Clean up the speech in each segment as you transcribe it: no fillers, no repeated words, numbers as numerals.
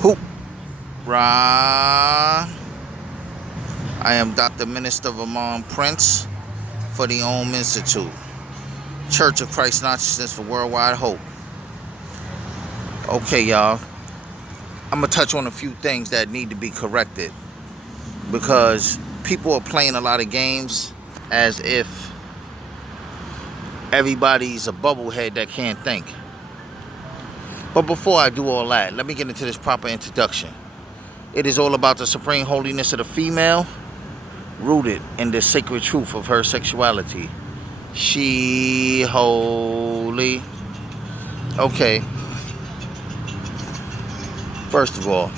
Hoorah! I am Dr. Minister Vermont Princ for the Institut, Church of Christ Consciousness for Worldwide Hope. Okay, y'all. I'm going to touch on a few things that need to be corrected because people are playing a lot of games as if everybody's a bubblehead that can't think. But before I do all that, let me get into this proper introduction. It is all about the supreme holiness of the female, rooted in the sacred truth of her sexuality. She holy. Okay. First of all,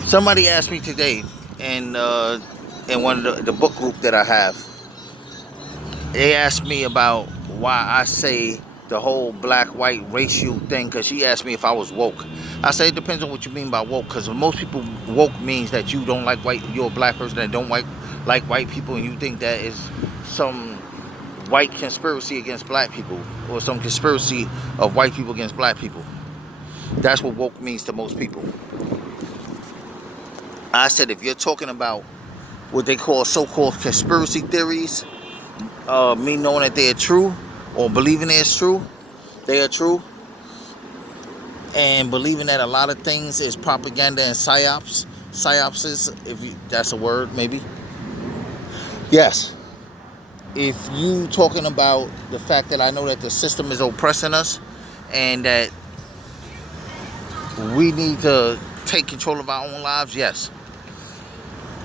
somebody asked me today in one of the book group that I have. They asked me about why I say the whole black-white racial thing, because she asked me if I was woke. I say it depends on what you mean by woke, because most people, woke means that you don't like white, you're a black person that don't like white people, and you think that is some white conspiracy against black people, or some conspiracy of white people against black people. That's what woke means to most people. I said if you're talking about what they call so-called conspiracy theories, me knowing that they are true, or believing it's true, they are true, and believing that a lot of things is propaganda and psyops, that's a word, maybe. Yes. If you talking about the fact that I know that the system is oppressing us, and that we need to take control of our own lives, yes.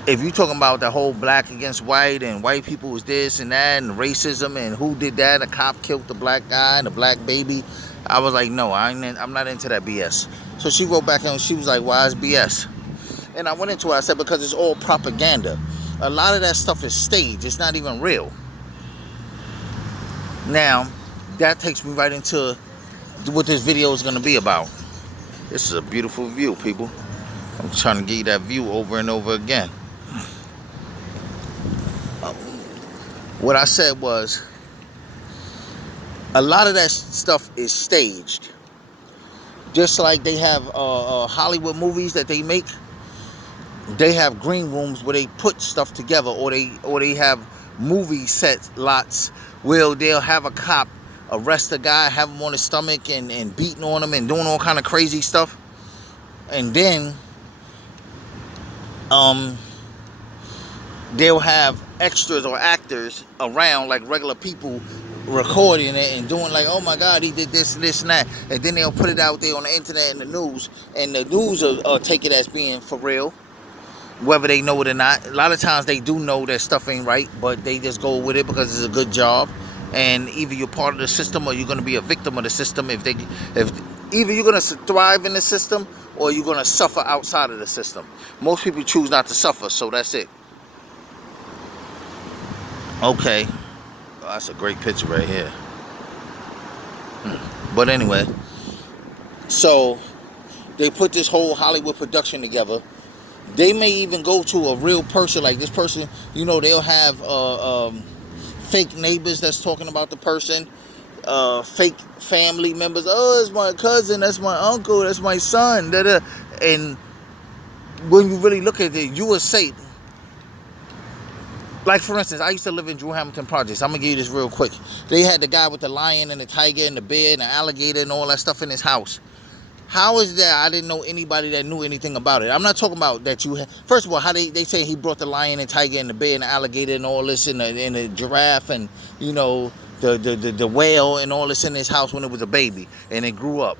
If you talking about the whole black against white and white people was this and that and racism and who did that, a cop killed the black guy and the black baby, I was like, no, I'm not into that BS. So she wrote back and she was like, why is BS? And I went into it, I said, because it's all propaganda. A lot of that stuff is staged. It's not even real. Now, that takes me right into what this video is going to be about. This is a beautiful view, people. I'm trying to give you that view over and over again. What I said was, a lot of that stuff is staged. Just like they have Hollywood movies that they make, they have green rooms where they put stuff together, or they have movie set lots where they'll have a cop arrest a guy, have him on his stomach and beating on him and doing all kind of crazy stuff, and then they'll have extras or actors around like regular people recording it and doing like, oh my God, he did this and this and that, and then they'll put it out there on the internet and the news, and the news will take it as being for real, whether they know it or not. A lot of times they do know that stuff ain't right, but they just go with it because it's a good job. And either you're part of the system or you're going to be a victim of the system. If either you're going to thrive in the system or you're going to suffer outside of the system. Most people choose not to suffer, so that's it. Okay, oh, that's a great picture right here. But anyway, so they put this whole Hollywood production together. They may even go to a real person, like this person, they'll have fake neighbors that's talking about the person, fake family members. Oh, that's my cousin, that's my uncle, that's my son. And when you really look at it, you will say, like for instance, I used to live in Drew Hamilton Projects. I'm going to give you this real quick. They had the guy with the lion and the tiger and the bear and the alligator and all that stuff in his house. How is that I didn't know anybody that knew anything about it? I'm not talking about that you... First of all, how they say he brought the lion and tiger and the bear and the alligator and all this and the giraffe and, the whale and all this in his house when it was a baby and it grew up.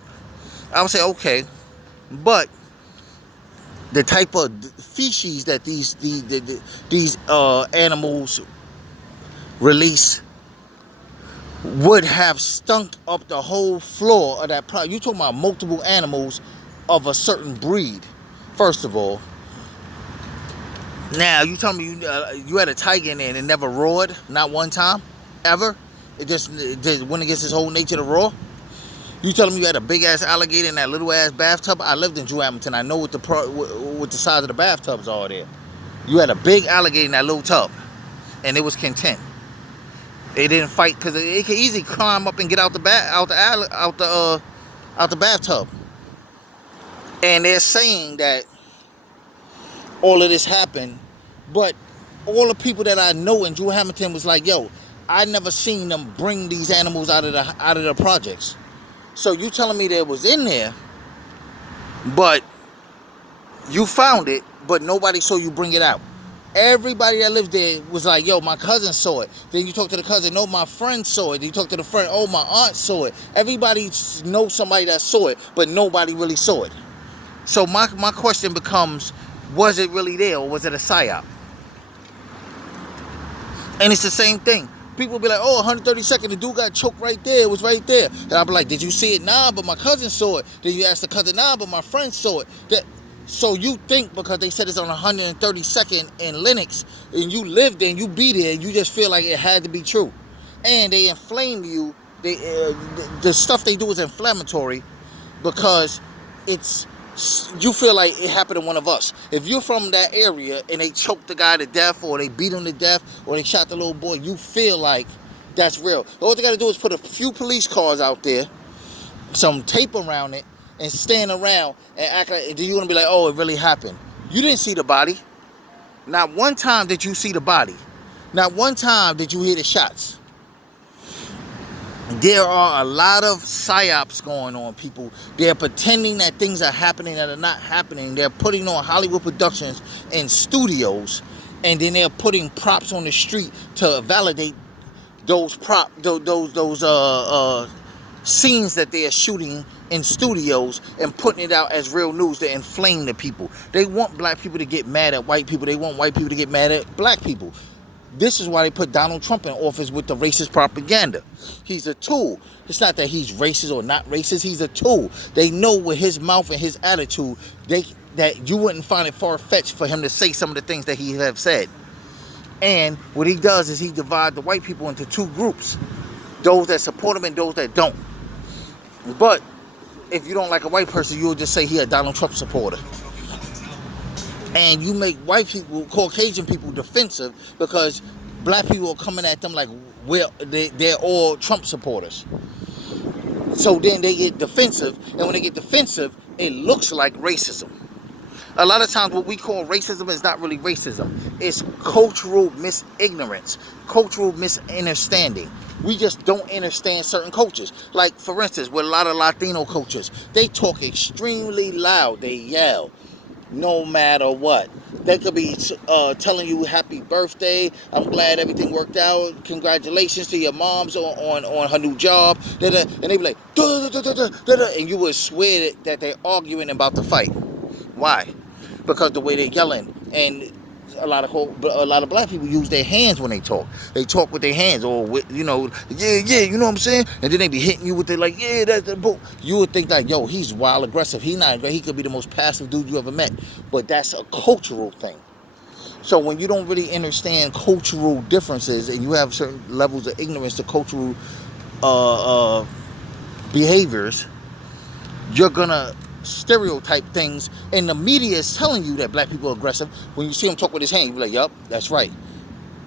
I would say, okay, but the type of feces that these animals release would have stunk up the whole floor of that product. You're talking about multiple animals of a certain breed, first of all. Now, you tell me you had a tiger in there and it never roared, not one time, ever? It just went against its whole nature to roar? You telling me you had a big-ass alligator in that little-ass bathtub? I lived in Drew Hamilton. I know what the size of the bathtubs are there. You had a big alligator in that little tub, and it was content. They didn't fight because it could easily climb up and get out the bathtub. And they're saying that all of this happened, but all the people that I know in Drew Hamilton was like, yo, I never seen them bring these animals out of the projects. So you telling me that it was in there, but you found it, but nobody saw you bring it out. Everybody that lived there was like, yo, my cousin saw it. Then you talk to the cousin, no, my friend saw it. Then you talk to the friend, oh, my aunt saw it. Everybody knows somebody that saw it, but nobody really saw it. So my question becomes, was it really there, or was it a psyop? And it's the same thing. People be like, oh, 132nd, the dude got choked right there. It was right there. And I'll be like, did you see it? Nah, but my cousin saw it. Then you ask the cousin, nah, but my friend saw it. So you think because they said it's on 132nd in Lenox, and you live there and you be there, you just feel like it had to be true. And they inflame you. The stuff they do is inflammatory because you feel like it happened to one of us. If you're from that area and they choked the guy to death, or they beat him to death, or they shot the little boy, you feel like that's real. All they got to do is put a few police cars out there, some tape around it, and stand around and act like, do you want to be like, oh, it really happened? You didn't see the body. Not one time did you see the body. Not one time did you hear the shots. There are a lot of psyops going on, people. They're pretending that things are happening that are not happening. They're putting on Hollywood productions in studios, and then they're putting props on the street to validate those scenes that they are shooting in studios and putting it out as real news to inflame the people. They want black people to get mad at white people. They want white people to get mad at black people. This is why they put Donald Trump in office with the racist propaganda. He's a tool. It's not that he's racist or not racist. He's a tool. They know with his mouth and his attitude that you wouldn't find it far-fetched for him to say some of the things that he have said. And what he does is he divides the white people into two groups. Those that support him and those that don't. But if you don't like a white person, you'll just say he a Donald Trump supporter. And you make white people, Caucasian people, defensive because black people are coming at them like, well, they're all Trump supporters. So then they get defensive, and when they get defensive, it looks like racism. A lot of times what we call racism is not really racism. It's cultural misignorance, cultural misunderstanding. We just don't understand certain cultures. Like, for instance, with a lot of Latino cultures, they talk extremely loud. They yell. No matter what. They could be telling you happy birthday, I'm glad everything worked out, congratulations to your mom's on her new job, and they be like, da, da, da, da, da, da, and you would swear that they're arguing about the fight. Why? Because the way they're yelling. And a lot of black people use their hands when they talk. They talk with their hands, or with, you know, yeah, you know what I'm saying? And then they be hitting you with their, like, yeah, that's the book. You would think like, yo, he's wild aggressive. He not aggressive. He could be the most passive dude you ever met. But that's a cultural thing. So when you don't really understand cultural differences and you have certain levels of ignorance to cultural behaviors, you're gonna stereotype things, and the media is telling you that black people are aggressive. When you see him talk with his hand, you be like, yup, that's right.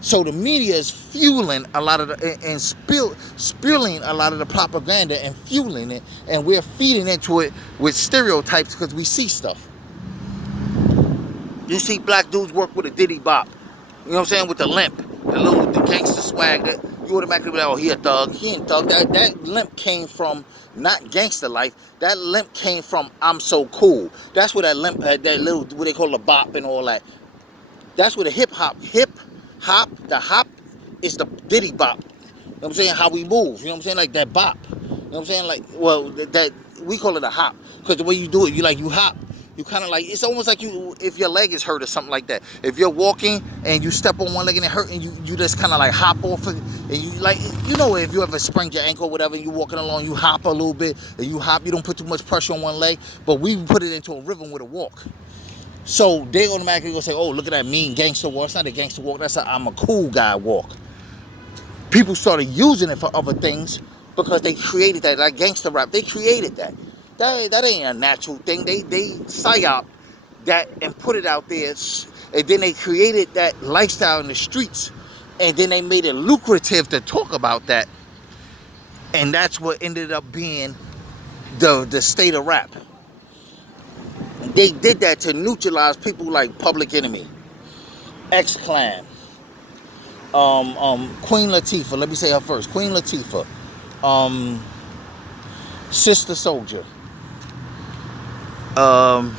So the media is fueling a lot of and spewing a lot of the propaganda and fueling it, and we're feeding into it with stereotypes because we see stuff. You see black dudes work with a diddy bop, you know what I'm saying, with the limp, the gangster swag, that you automatically be like, oh, he a thug. He ain't thug. That limp came from not gangster life. That limp came from I'm so cool. That's where that limp had, that little, what they call a bop and all that. That's where the hip hop, the hop is the diddy bop. You know what I'm saying? How we move. You know what I'm saying? Like that bop. You know what I'm saying? Like, well, that we call it a hop. Because the way you do it, you hop. You kind of like, it's almost like if your leg is hurt or something like that. If you're walking and you step on one leg and it hurt, and you just kind of like hop off it, and you like, you know, if you ever sprained your ankle or whatever, and you're walking along, you hop a little bit, and you don't put too much pressure on one leg, but we put it into a rhythm with a walk. So they automatically go say, oh, look at that mean gangster walk. It's not a gangster walk, that's a I'm a cool guy walk. People started using it for other things because they created that, like gangster rap, they created that. That ain't a natural thing. They psyop that and put it out there, and then they created that lifestyle in the streets, and then they made it lucrative to talk about that, and that's what ended up being the state of rap. They did that to neutralize people like Public Enemy, X-Clan, Queen Latifah. Let me say her first. Queen Latifah, Sister Soldier, I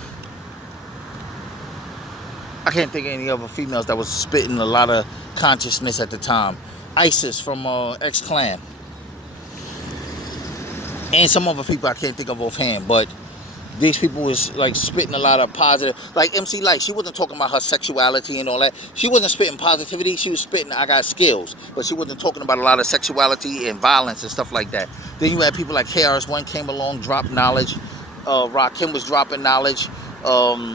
can't think of any other females that was spitting a lot of consciousness at the time. Isis from X-Clan. And some other people I can't think of offhand, but these people was like spitting a lot of positive. Like MC Light, she wasn't talking about her sexuality and all that. She wasn't spitting positivity. She was spitting, I got skills. But she wasn't talking about a lot of sexuality and violence and stuff like that. Then you had people like KRS-One came along, dropped knowledge. Rakim was dropping knowledge. A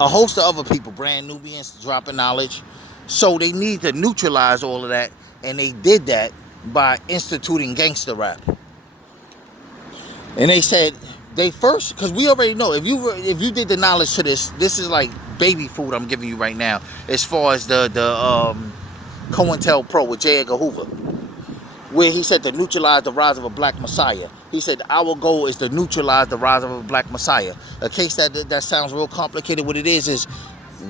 host of other people, Brand Nubians, dropping knowledge. So they need to neutralize all of that. And they did that by instituting gangster rap. And they said, they first, because we already know, if you did the knowledge to this is like baby food I'm giving you right now, as far as the COINTELPRO with J. Edgar Hoover, where he said to neutralize the rise of a black messiah. He said, our goal is to neutralize the rise of a black messiah. A case that sounds real complicated. What it is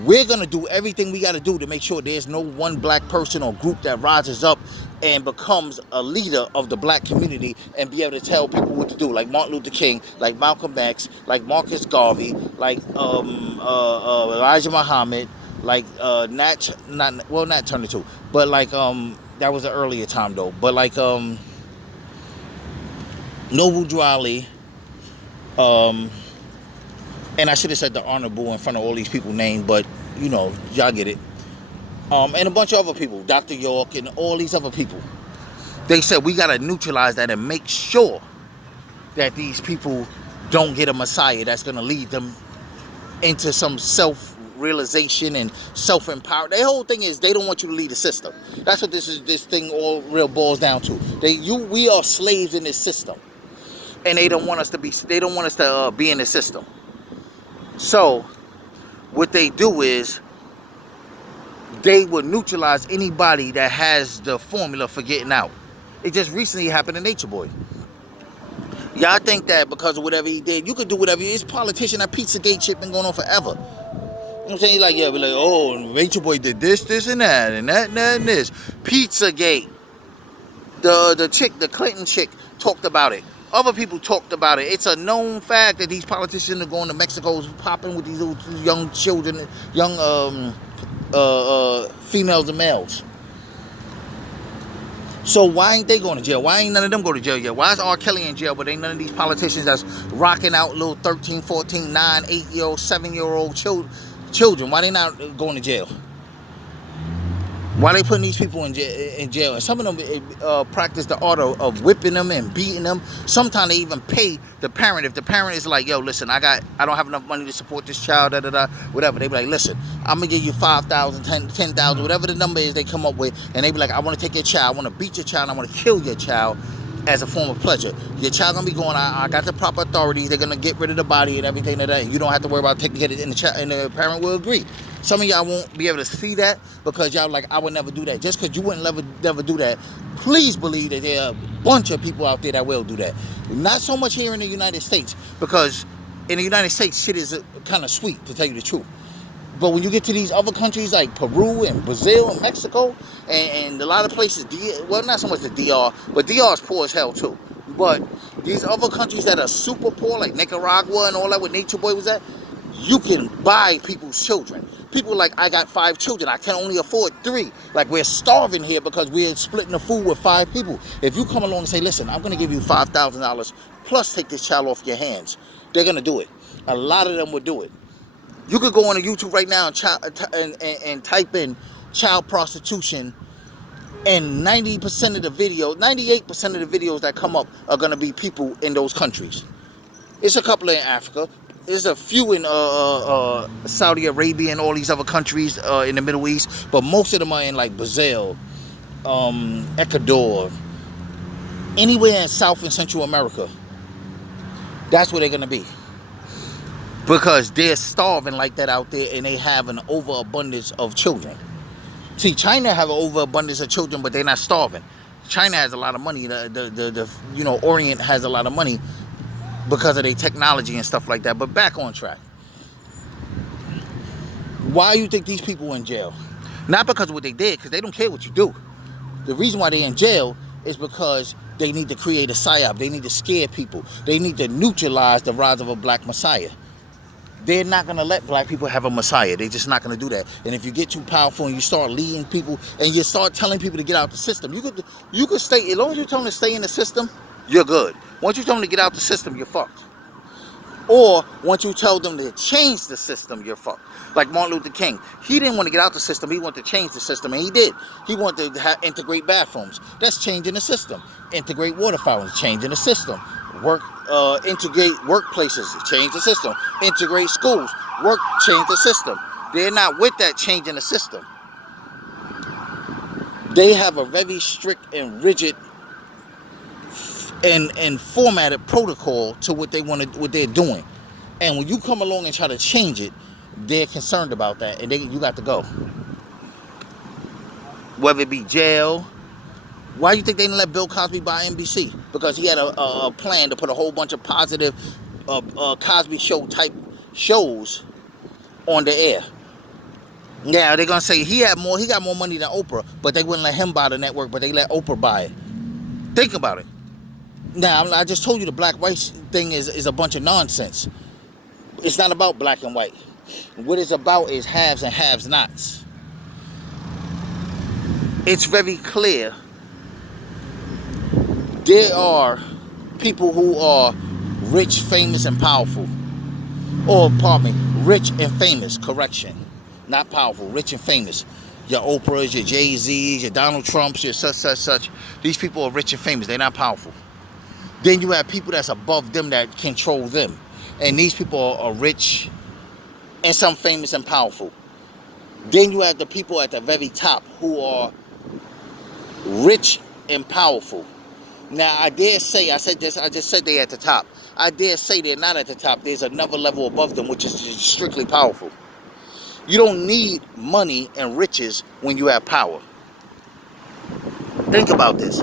we're going to do everything we got to do to make sure there's no one black person or group that rises up and becomes a leader of the black community and be able to tell people what to do. Like Martin Luther King, like Malcolm X, like Marcus Garvey, like Elijah Muhammad, like Nat Turner too, but like that was an earlier time though. But like Noble Drew Ali, and I should have said the honorable in front of all these people's names, but you know, y'all get it. And a bunch of other people, Dr. York and all these other people. They said we gotta neutralize that and make sure that these people don't get a messiah that's gonna lead them into some self-realization and self-empowerment. The whole thing is they don't want you to lead the system. That's what this thing all real boils down to. We are slaves in this system, and they don't want us to be. They don't want us to be in the system. So what they do is they will neutralize anybody that has the formula for getting out. It just recently happened to Nature Boy. Y'all think that because of whatever he did, you could do whatever. It's politician, that Pizzagate shit been going on forever. You know what I'm saying? Like, yeah, be like, oh, Nature Boy did this, and that, and this. Pizzagate. The chick, the Clinton chick, talked about it. Other people talked about it. It's a known fact that these politicians are going to Mexico, popping with these little young children, young females and males. So why ain't they going to jail? Why ain't none of them go to jail yet? Why is R. Kelly in jail, but ain't none of these politicians that's rocking out little 13, 14, 9, 8-year-old, 7-year-old children? Why they not going to jail? Why they putting these people in jail? And some of them practice the art of whipping them and beating them. Sometimes they even pay the parent. If the parent is like, yo, listen, I don't have enough money to support this child, whatever. They be like, listen, I'm going to give you 5,000, 10,000, whatever the number is they come up with. And they be like, I want to take your child. I want to beat your child. I want to kill your child as a form of pleasure. Your child going to be going, I got the proper authorities. They're going to get rid of the body and everything like that. You don't have to worry about taking it, and the parent will agree. Some of y'all won't be able to see that because y'all like, I would never do that. Just because you wouldn't never do that, please believe that there are a bunch of people out there that will do that. Not so much here in the United States, because in the United States, shit is kind of sweet, to tell you the truth. But when you get to these other countries like Peru and Brazil and Mexico and a lot of places, well, not so much the DR, but DR is poor as hell too. But these other countries that are super poor, like Nicaragua and all that, where Nature Boy was at, you can buy people's children. People like, I got 5 children, I can only afford 3. Like, we're starving here because we're splitting the food with 5 people. If you come along and say, listen, I'm going to give you $5,000 plus take this child off your hands, they're going to do it. A lot of them will do it. You could go on YouTube right now and type in child prostitution, and 90% of the videos, 98% of the videos that come up are going to be people in those countries. It's a couple in Africa. There's a few in Saudi Arabia and all these other countries in the Middle East, but most of them are in like Brazil, Ecuador, anywhere in South and Central America. That's where they're going to be. Because they're starving like that out there, and they have an overabundance of children. See, China have an overabundance of children, but they're not starving. China has a lot of money. The Orient has a lot of money. because of their technology and stuff like that. But back on track. Why you think these people in jail? Not because of what they did, because they don't care what you do. The reason why they're in jail is because they need to create a psyop. They need to scare people. They need to neutralize the rise of a black messiah. They're not going to let black people have a messiah. They're just not going to do that. And if you get too powerful and you start leading people and you start telling people to get out the system, you could stay, as long as you tell them to stay in the system, you're good. Once you tell them to get out the system, you're fucked. Or once you tell them to change the system, you're fucked. Like Martin Luther King. He didn't want to get out the system. He wanted to change the system, and he did. He wanted to integrate bathrooms. That's changing the system. Integrate water fountains, changing the system. Integrate workplaces, change the system. Integrate schools, change the system. They're not with that changing the system. They have a very strict and rigid and formatted protocol to what they're doing. And when you come along and try to change it, they're concerned about that, and you got to go. Whether it be jail. Why do you think they didn't let Bill Cosby buy NBC? Because he had a plan to put a whole bunch of positive Cosby show type shows on the air. Yeah, they're gonna say he got more money than Oprah, but they wouldn't let him buy the network, but they let Oprah buy it. Think about it. Now, I just told you the black-white thing is a bunch of nonsense. It's not about black and white. What it's about is haves and have-nots. It's very clear. There are people who are rich, famous, and powerful. Or, pardon me, rich and famous, correction. Not powerful, rich and famous. Your Oprahs, your Jay-Z's, your Donald Trumps, your such. These people are rich and famous. They're not powerful. Then you have people that's above them that control them. And these people are rich and some famous and powerful. Then you have the people at the very top who are rich and powerful. Now, I dare say, I just said they're at the top. I dare say they're not at the top. There's another level above them, which is strictly powerful. You don't need money and riches when you have power. Think about this.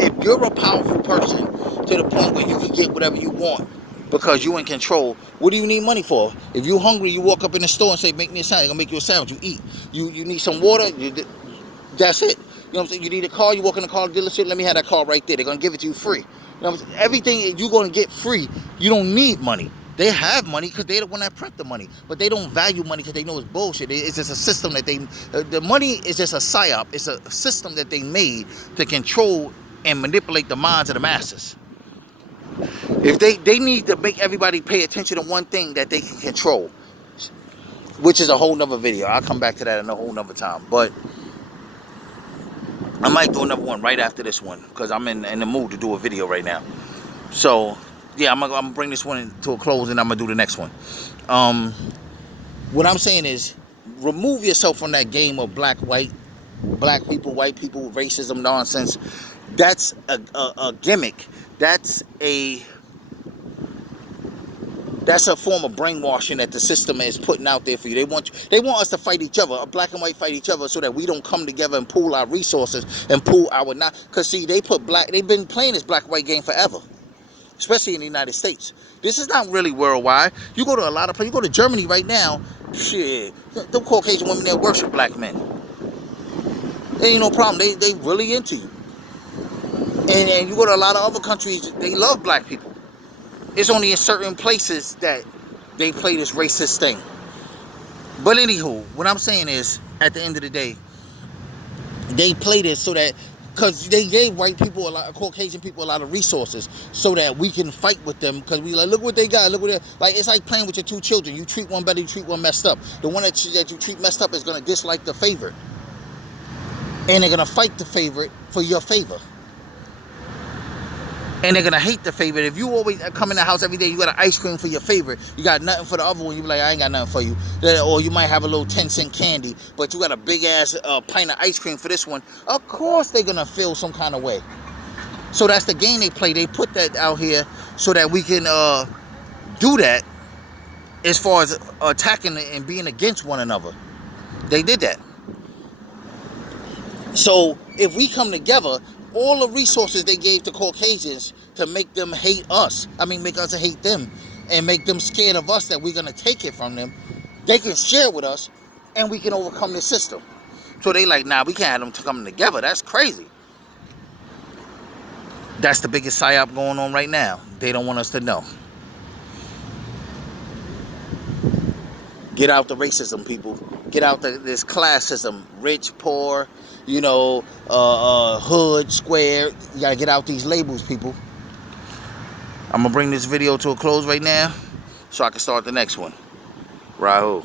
If you're a powerful person to the point where you can get whatever you want because you're in control, what do you need money for? If you're hungry, you walk up in the store and say, make me a sandwich. They're going to make you a sandwich. You eat. You need some water. That's it. You know what I'm saying? You need a car. You walk in the car dealership. Let me have that car right there. They're going to give it to you free. You know what I'm saying? Everything you're going to get free. You don't need money. They have money because they're the one that print the money. But they don't value money because they know it's bullshit. It's just a system that the money is just a psyop. It's a system that they made to control and manipulate the minds of the masses. If they need to make everybody pay attention to one thing that they can control, which is a whole nother video. I'll come back to that in a whole nother time. But I might do another one right after this one because I'm in the mood to do a video right now. So yeah, I'm gonna bring this one to a close and I'm gonna do the next one. What I'm saying is, remove yourself from that game of black people, white people, racism nonsense. That's a gimmick. That's a form of brainwashing that the system is putting out there for you. They want us to fight each other, black and white fight each other, so that we don't come together and pool our resources and pool our not. Because see, they've been playing this black white game forever, especially in the United States. This is not really worldwide. You go to a lot of places. You go to Germany right now. Shit, them Caucasian women there worship black men. There ain't no problem. They really into you. And you go to a lot of other countries, they love black people. It's only in certain places that they play this racist thing. But anywho, what I'm saying is, at the end of the day, they play this so that, because they gave white people, Caucasian people, a lot of resources so that we can fight with them, because we like, look what they got, look what they, like, it's like playing with your two children. You treat one better, you treat one messed up. The one that you treat messed up is going to dislike the favorite. And they're going to fight the favorite for your favor. And they're going to hate the favorite. If you always come in the house every day, you got an ice cream for your favorite, you got nothing for the other one, you be like, I ain't got nothing for you. Or you might have a little 10-cent candy, but you got a big-ass pint of ice cream for this one. Of course they're going to feel some kind of way. So that's the game they play. They put that out here so that we can do that as far as attacking and being against one another. They did that. So if we come together, all the resources they gave to Caucasians to make them hate us. I mean, make us hate them and make them scared of us that we're going to take it from them. They can share with us and we can overcome the system. So they like, nah, we can't have them come together. That's crazy. That's the biggest psyop going on right now. They don't want us to know. Get out the racism, people. Get out this classism. Rich, poor, you know, hood, square. You gotta get out these labels, people. I'm gonna bring this video to a close right now so I can start the next one. Rahul.